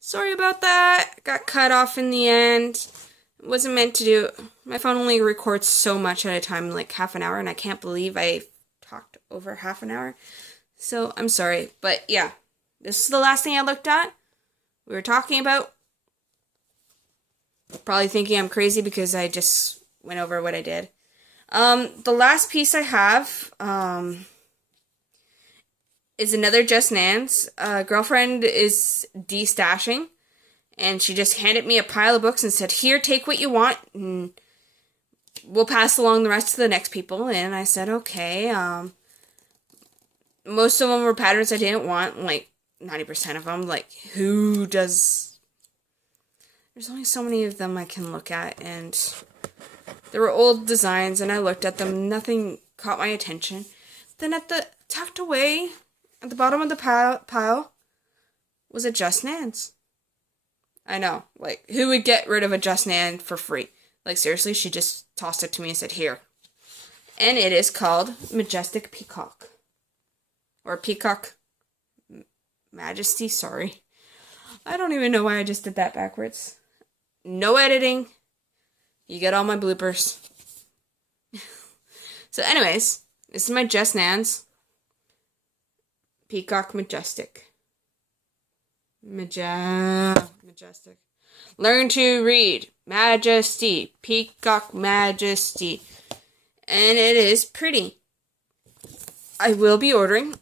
Sorry about that. Got cut off in the end. It wasn't meant to do. My phone only records so much at a time, like half an hour, and I can't believe I talked over half an hour. So I'm sorry. But yeah, this is the last thing I looked at. We were talking about. Probably thinking I'm crazy because I just went over what I did. The last piece I have, is another Just Nan's. Girlfriend is de-stashing, and she just handed me a pile of books and said, "Here, take what you want, and we'll pass along the rest to the next people." And I said, okay. Most of them were patterns I didn't want, like 90% of them. Like, who does... There's only so many of them I can look at, and there were old designs, and I looked at them. Nothing caught my attention. Then tucked away at the bottom of the pile was a Just Nan's. I know, like, who would get rid of a Just Nan for free? Like, seriously, she just tossed it to me and said, "Here." And it is called Majestic Peacock. Or Peacock Majesty, sorry. I don't even know why I just did that backwards. No editing. You get all my bloopers. So anyways, this is my Just Nan's Peacock Majestic. Majestic. Learn to read. Majesty. Peacock Majesty. And it is pretty. I will be ordering,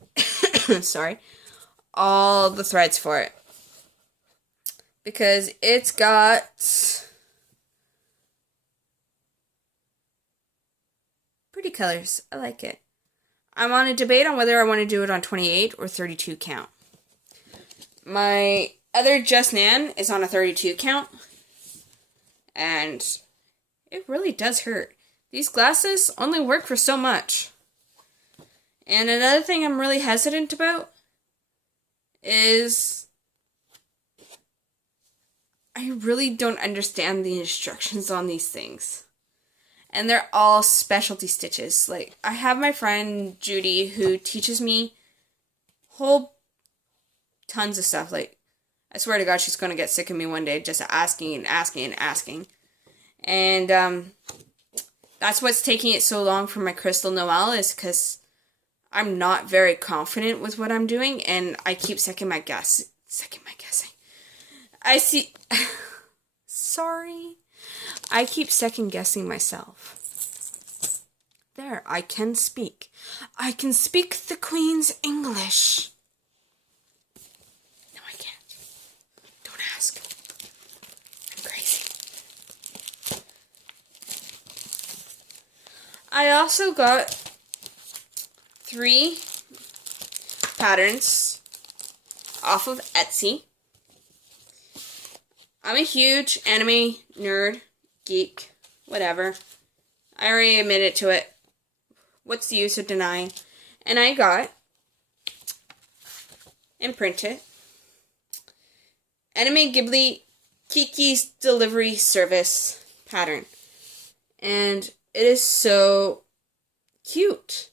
sorry, all the threads for it. Because it's got pretty colors. I like it. I'm on a debate on whether I want to do it on 28 or 32 count. My other Just Nan is on a 32 count. And it really does hurt. These glasses only work for so much. And another thing I'm really hesitant about is I really don't understand the instructions on these things. And they're all specialty stitches. Like, I have my friend Judy who teaches me whole tons of stuff. Like, I swear to God, she's going to get sick of me one day just asking and asking and asking. And that's what's taking it so long for my Crystal Noel, is because I'm not very confident with what I'm doing, and I keep second guessing. I see... Sorry. I keep second guessing myself. There, I can speak. I can speak the Queen's English. No, I can't. Don't ask. I'm crazy. I also got 3 patterns off of Etsy. I'm a huge anime nerd, geek, whatever. I already admitted to it. What's the use of denying? And I got, and printed, Anime Ghibli Kiki's Delivery Service pattern. And it is so cute.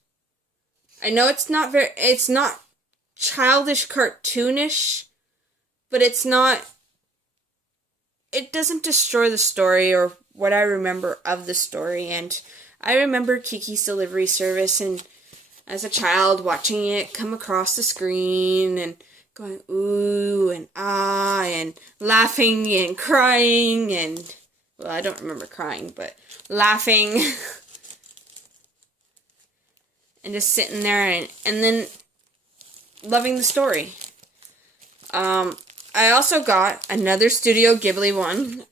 I know it's not childish cartoonish, but it doesn't destroy the story or what I remember of the story. And I remember Kiki's Delivery Service, and as a child watching it come across the screen and going ooh and ah and laughing and crying and, well, I don't remember crying, but laughing and just sitting there and then loving the story. I also got another Studio Ghibli one.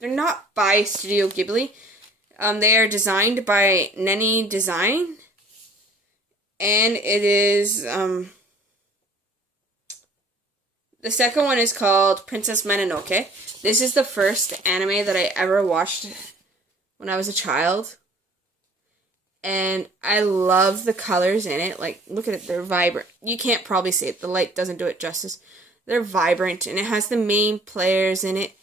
They're not by Studio Ghibli. They are designed by Neni Design. And it is, the second one is called Princess Mononoke. This is the first anime that I ever watched when I was a child. And I love the colors in it. Like, look at it, they're vibrant. You can't probably see it. The light doesn't do it justice. They're vibrant, and it has the main players in it.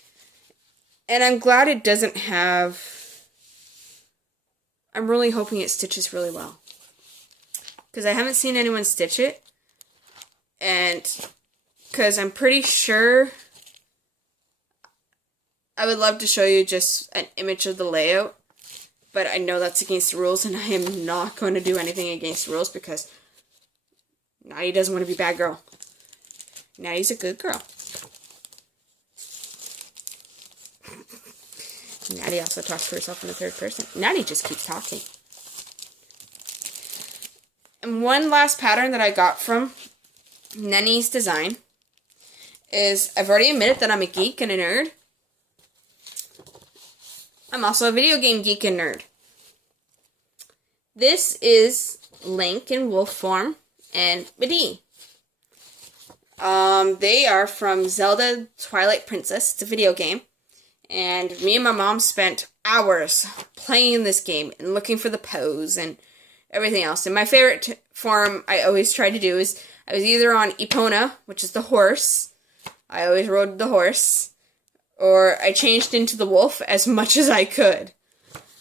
And I'm glad it doesn't have... I'm really hoping it stitches really well. Because I haven't seen anyone stitch it. And because I'm pretty sure I would love to show you just an image of the layout, but I know that's against the rules, and I am not going to do anything against the rules because Natty doesn't want to be a bad girl. Natty's a good girl. Natty also talks to herself in the third person. Natty just keeps talking. And one last pattern that I got from Nenny's design is, I've already admitted that I'm a geek and a nerd. I'm also a video game geek and nerd. This is Link in wolf form and Medivh. They are from Zelda Twilight Princess. It's a video game. And me and my mom spent hours playing this game and looking for the pose and everything else. And my favorite form I always tried to do is, I was either on Epona, which is the horse. I always rode the horse. Or I changed into the wolf as much as I could.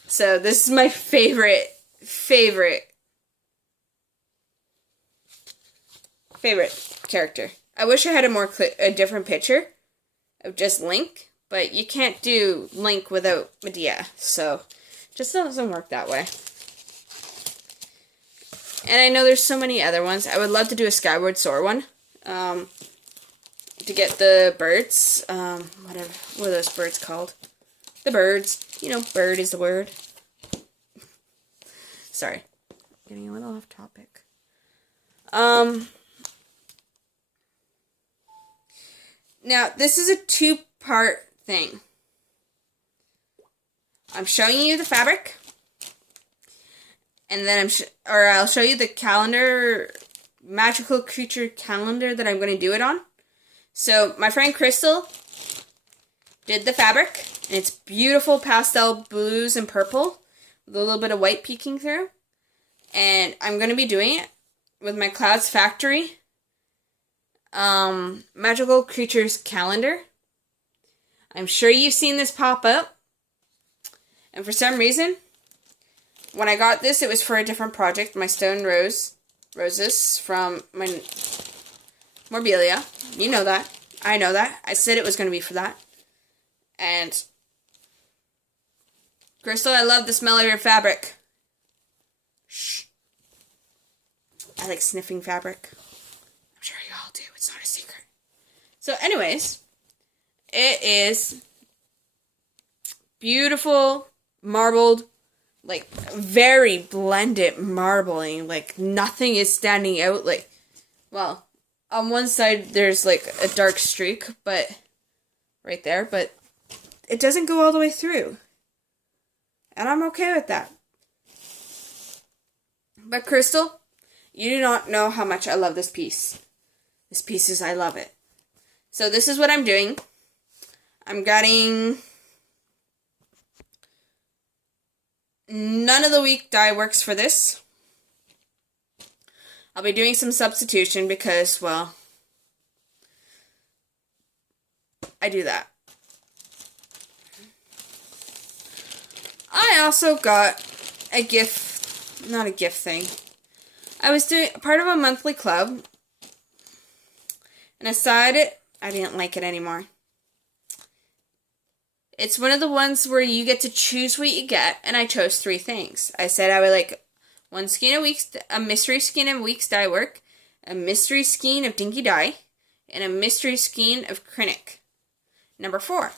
So this is my favorite character. I wish I had a different picture of just Link. But you can't do Link without Medivh, so it just doesn't work that way. And I know there's so many other ones. I would love to do a Skyward Sword one. To get the birds. What are those birds called? The birds. You know, bird is the word. Sorry. Getting a little off topic. Now, this is a two-part thing. I'm showing you the fabric, and then I'll show you the calendar, magical creature calendar that I'm going to do it on. So my friend Crystal did the fabric, and it's beautiful pastel blues and purple with a little bit of white peeking through. And I'm going to be doing it with my Clouds Factory magical creatures calendar. I'm sure you've seen this pop up. And for some reason, when I got this, it was for a different project. My stone roses from my Morbilia. You know that. I know that. I said it was going to be for that. And Crystal, I love the smell of your fabric. Shh. I like sniffing fabric. I'm sure you all do. It's not a secret. So anyways, it is beautiful, marbled, like very blended marbling. Like nothing is standing out. Like, well, on one side there's like a dark streak, but right there, but it doesn't go all the way through. And I'm okay with that. But Crystal, you do not know how much I love this piece. This piece is, I love it. So this is what I'm doing. I'm getting none of the weak dye works for this. I'll be doing some substitution because, well, I do that. I also got a gift, not a gift thing. I was doing part of a monthly club, and I decided I didn't like it anymore. It's one of the ones where you get to choose what you get, and I chose 3 things. I said I would like one skein of weeks, a mystery skein of weeks dye work, a mystery skein of dinky dye, and a mystery skein of Krennic. Number 4.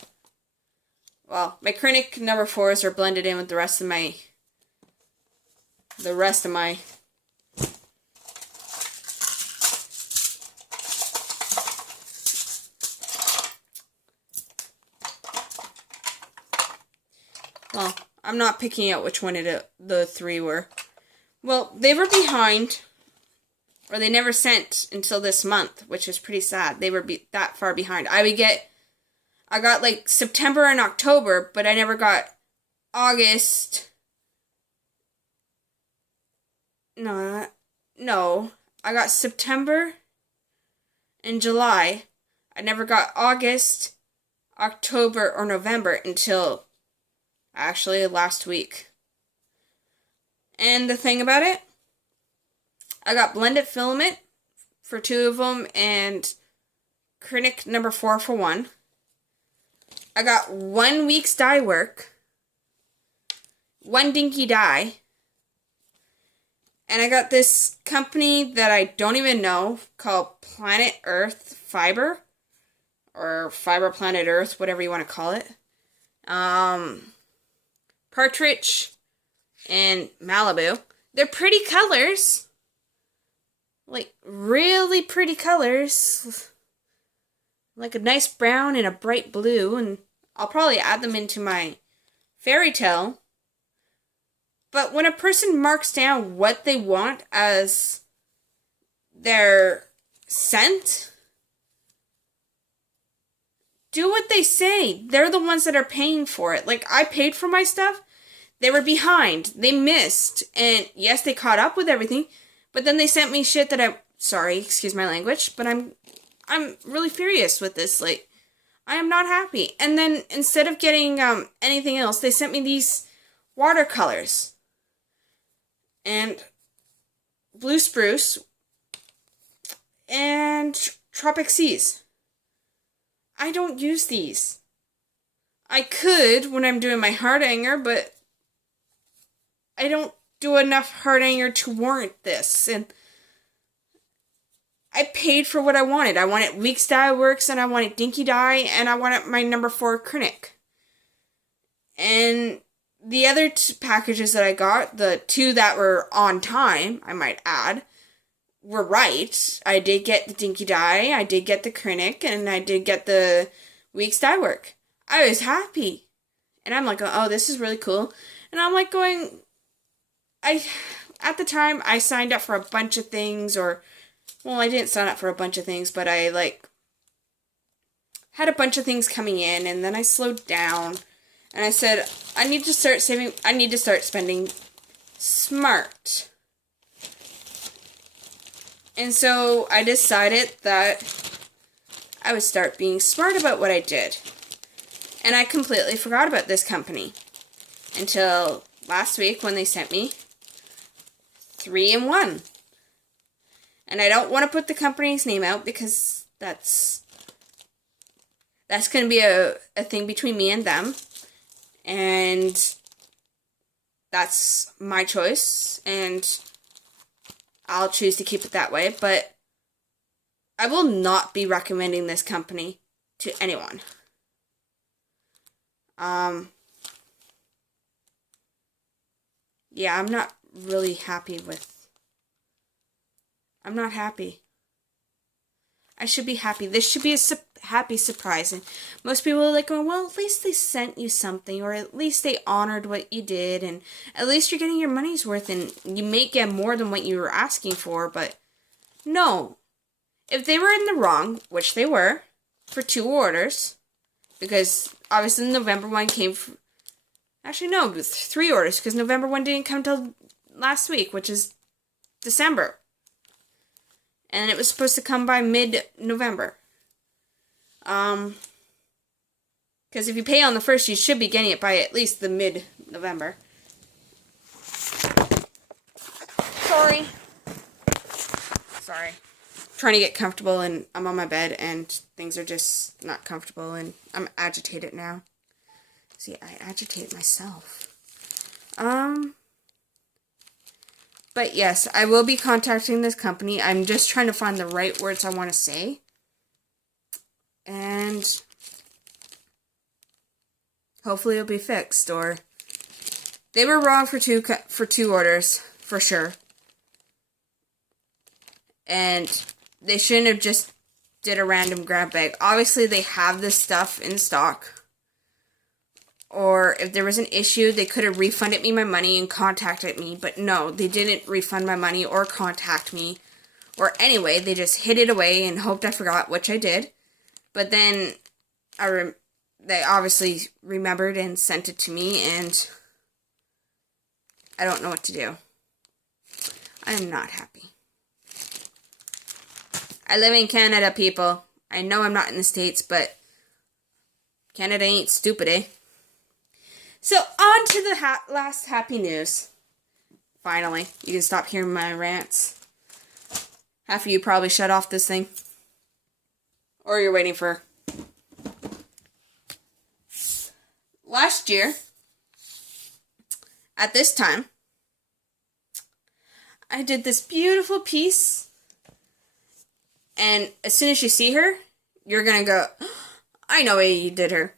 Well, my Krennic number 4s are blended in with the rest of my well, I'm not picking out which one the 3 were. Well, they were behind, or they never sent until this month, which is pretty sad. They were that far behind. I got like September and October, but I never got August. No, I got September and July. I never got August, October, or November until actually last week. And the thing about it, I got blended filament for 2 of them and Krennic number 4 for 1. I got 1 week's dye work, 1 dinky dye, and I got this company that I don't even know called Planet Earth Fiber, or Fiber Planet Earth, whatever you want to call it. Partridge and Malibu. They're pretty colors. Like, really pretty colors. Like a nice brown and a bright blue, and I'll probably add them into my fairy tale. But when a person marks down what they want as their scent, do what they say. They're the ones that are paying for it. Like, I paid for my stuff. They were behind. They missed. And yes, they caught up with everything. But then they sent me shit that sorry, excuse my language, but I'm really furious with this. Like, I am not happy. And then instead of getting anything else, they sent me these watercolors. And Blue Spruce and Tropic Seas. I don't use these. I could when I'm doing my heart hanger, but I don't do enough heart hanger to warrant this. And I paid for what I wanted. I wanted Weeks Dye Works, and I wanted Dinky Dye, and I wanted my number 4 acrylic. And the other packages that I got, the 2 that were on time, I might add, were right. I did get the Dinky Dye, I did get the acrylic, and I did get the Weeks Dye Work. I was happy. And I'm like, oh, this is really cool. And I'm like going, at the time, I signed up for a bunch of things, well, I didn't sign up for a bunch of things, but I, had a bunch of things coming in, and then I slowed down, and I said, I need to start saving, I need to start spending smart. And so I decided that I would start being smart about what I did. And I completely forgot about this company until last week when they sent me 3-in-1. And I don't want to put the company's name out because that's going to be a thing between me and them. And that's my choice. And I'll choose to keep it that way. But I will not be recommending this company to anyone. Yeah, I'm not really happy with... I'm not happy. I should be happy. This should be a happy surprise. And most people are like, well, at least they sent you something, or at least they honored what you did, and at least you're getting your money's worth, and you may get more than what you were asking for, but no. If they were in the wrong, which they were, for 2 orders, because obviously the November one came from... Actually, no, it was 3 orders, because November one didn't come till last week, which is December. And it was supposed to come by mid-November. Because if you pay on the 1st, you should be getting it by at least the mid-November. Sorry. Trying to get comfortable, and I'm on my bed, and things are just not comfortable, and I'm agitated now. See, I agitate myself. But yes, I will be contacting this company. I'm just trying to find the right words I want to say. And hopefully it'll be fixed, or they were wrong for two orders, for sure. And they shouldn't have just did a random grab bag. Obviously, they have this stuff in stock. Or if there was an issue, they could have refunded me my money and contacted me. But no, they didn't refund my money or contact me. Or anyway, they just hid it away and hoped I forgot, which I did. But then they obviously remembered and sent it to me, and I don't know what to do. I am not happy. I live in Canada, people. I know I'm not in the States, but Canada ain't stupid, eh? So, on to the last happy news. Finally, you can stop hearing my rants. Half of you probably shut off this thing. Or you're waiting for last year, at this time, I did this beautiful piece, and as soon as you see her, you're gonna go, I know why you did her.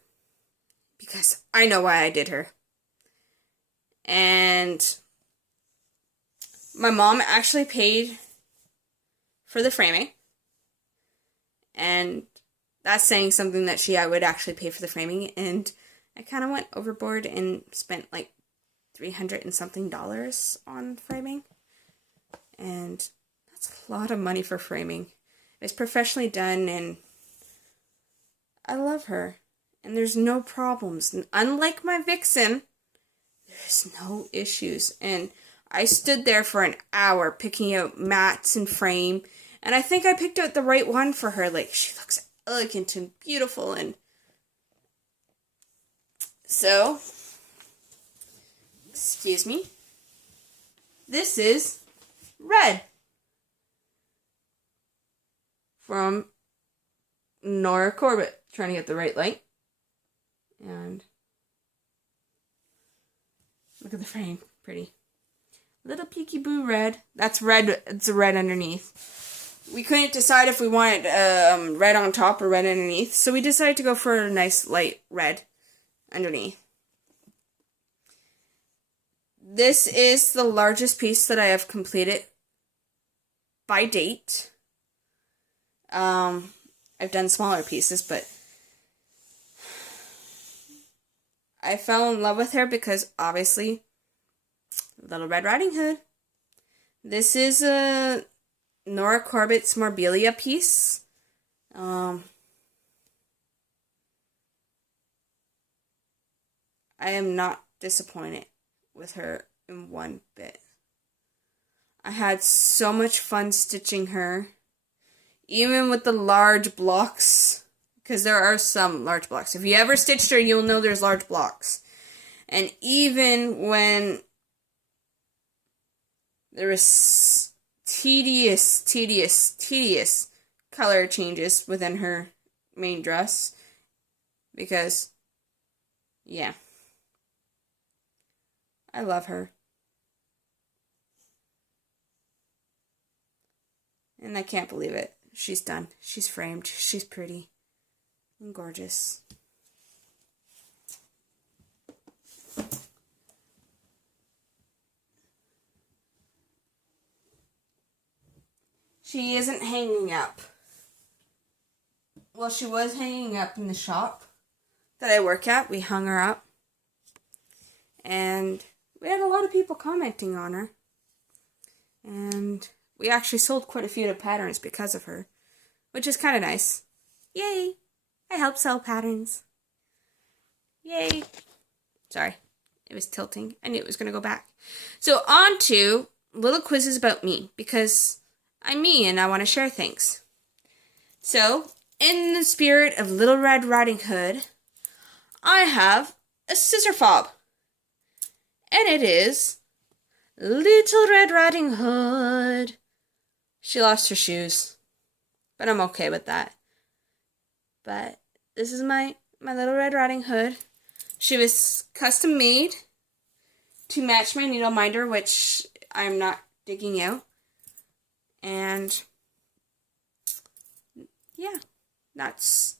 Because I know why I did her. And my mom actually paid for the framing. And that's saying something that I would actually pay for the framing. And I kind of went overboard and spent like $300 and something on framing. And that's a lot of money for framing. It's professionally done, and I love her. And there's no problems. And unlike my Vixen, there's no issues. And I stood there for an hour picking out mats and frame. And I think I picked out the right one for her. Like, she looks elegant and beautiful. And so, excuse me. This is Red from Nora Corbett. Trying to get the right light. And look at the frame. Pretty. Little peekaboo red. That's red. It's a red underneath. We couldn't decide if we wanted red on top or red underneath. So we decided to go for a nice light red underneath. This is the largest piece that I have completed by date. I've done smaller pieces, but I fell in love with her because, obviously, Little Red Riding Hood. This is a Nora Corbett's Morbilia piece. I am not disappointed with her in one bit. I had so much fun stitching her, even with the large blocks. Because there are some large blocks. If you ever stitched her, you'll know there's large blocks. And even when there was tedious color changes within her main dress. Because, yeah. I love her. And I can't believe it. She's done. She's framed. She's pretty. And gorgeous. She isn't hanging up. Well, she was hanging up in the shop that I work at. We hung her up. And we had a lot of people commenting on her. And we actually sold quite a few of the patterns because of her. Which is kind of nice. Yay! I help sell patterns. Yay. Sorry. It was tilting. I knew it was going to go back. So on to little quizzes about me. Because I'm me and I want to share things. So, in the spirit of Little Red Riding Hood, I have a scissor fob. And it is Little Red Riding Hood. She lost her shoes. But I'm okay with that. But this is my Little Red Riding Hood. She was custom made to match my needle minder, which I'm not digging out. And yeah, that's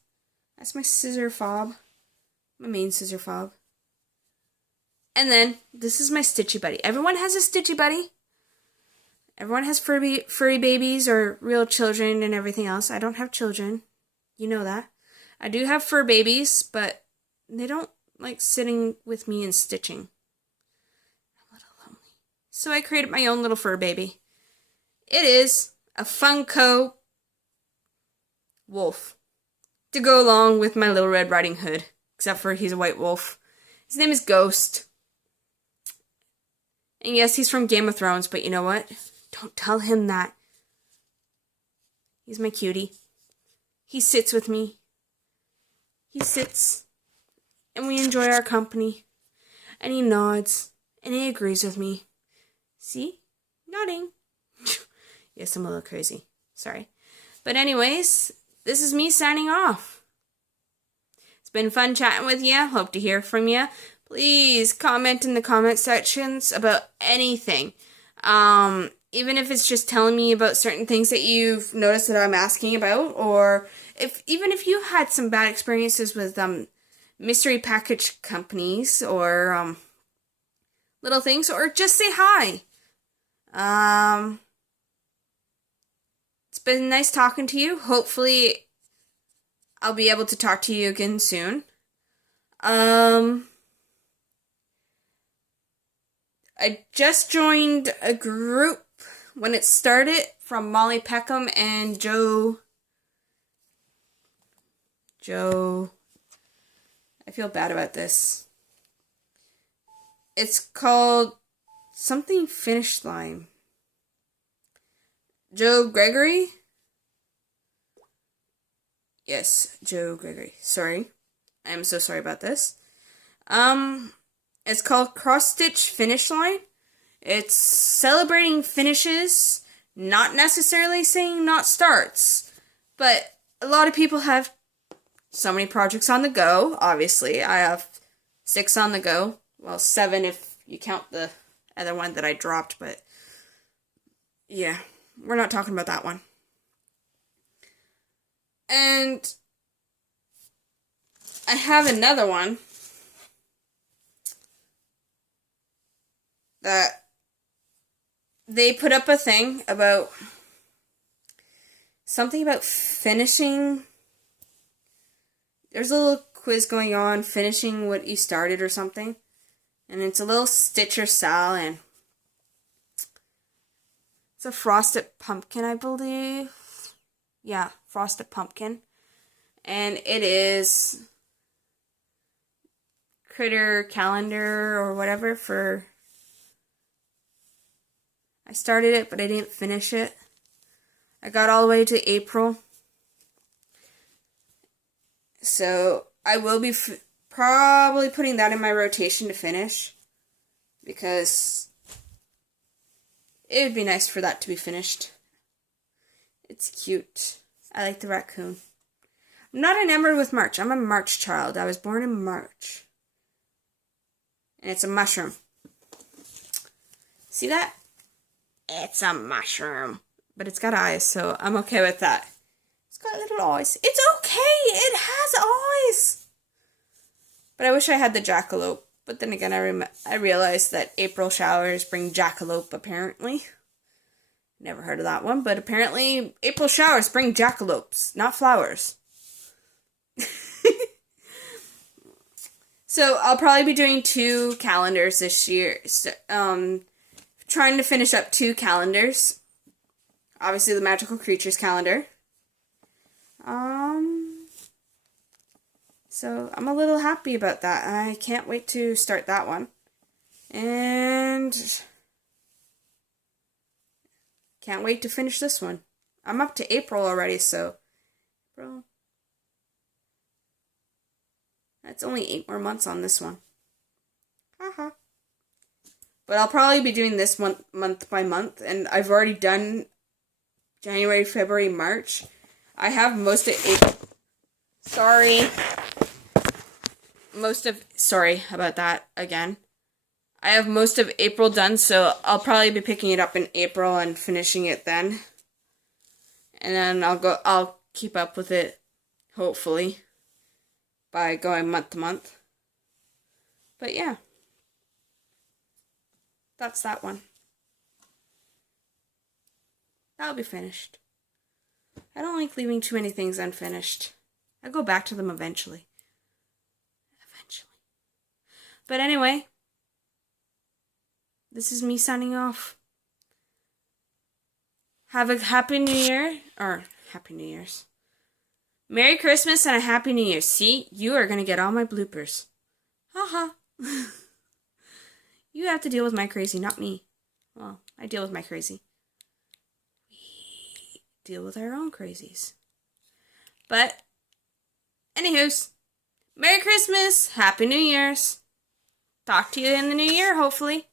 my scissor fob. My main scissor fob. And then this is my Stitchy Buddy. Everyone has a Stitchy Buddy. Everyone has furry babies or real children and everything else. I don't have children. You know that. I do have fur babies, but they don't like sitting with me and stitching. I'm a little lonely. So I created my own little fur baby. It is a Funko wolf to go along with my Little Red Riding Hood, except for he's a white wolf. His name is Ghost. And yes, he's from Game of Thrones, but you know what? Don't tell him that. He's my cutie. He sits with me. He sits, and we enjoy our company. And he nods, and he agrees with me. See? Nodding. Yes, I'm a little crazy. Sorry. But anyways, this is me signing off. It's been fun chatting with you. Hope to hear from you. Please comment in the comment sections about anything. Even if it's just telling me about certain things that you've noticed that I'm asking about, or even if you had some bad experiences with mystery package companies or little things, or just say hi. It's been nice talking to you. Hopefully I'll be able to talk to you again soon. I just joined a group when it started from Molly Peckham and Joe. I feel bad about this. It's called something Finish Line. Joe Gregory? Yes, Joe Gregory. Sorry. I am so sorry about this. It's called Cross Stitch Finish Line. It's celebrating finishes, not necessarily saying not starts. But a lot of people have so many projects on the go, obviously. I have 6 on the go. Well, 7 if you count the other one that I dropped, but yeah, we're not talking about that one. And I have another one that they put up a thing about something about finishing. There's a little quiz going on, finishing what you started or something. And it's a little Stitch or Sal, and it's a frosted pumpkin, I believe. Yeah, frosted pumpkin. And it is critter calendar or whatever for... I started it, but I didn't finish it. I got all the way to April. So I will be probably putting that in my rotation to finish, because it would be nice for that to be finished. It's cute. I like the raccoon. I'm not enamored with March. I'm a March child. I was born in March. And it's a mushroom. See that? It's a mushroom. But it's got eyes, so I'm okay with that. It's got little eyes. It's okay! It has eyes! But I wish I had the jackalope. But then again, I realized that April showers bring jackalope, apparently. Never heard of that one, but apparently April showers bring jackalopes, not flowers. So I'll probably be doing 2 calendars this year. So, trying to finish up 2 calendars. Obviously the Magical Creatures calendar. So I'm a little happy about that. I can't wait to start that one. And can't wait to finish this one. I'm up to April already, so April. That's only 8 more months on this one. Haha. But I'll probably be doing this month by month, and I've already done January, February, March. I have most of April. Sorry about that again. I have most of April done, so I'll probably be picking it up in April and finishing it then. And then I'll keep up with it, hopefully, by going month to month. But yeah. That's that one. That'll be finished. I don't like leaving too many things unfinished. I'll go back to them eventually. But anyway, this is me signing off. Have a Happy New Year, or Happy New Year's. Merry Christmas and a Happy New Year. See, you are going to get all my bloopers. Haha. You have to deal with my crazy, not me. Well, I deal with my crazy. We deal with our own crazies. But, anywho's, Merry Christmas, Happy New Year's. Talk to you in the new year, hopefully.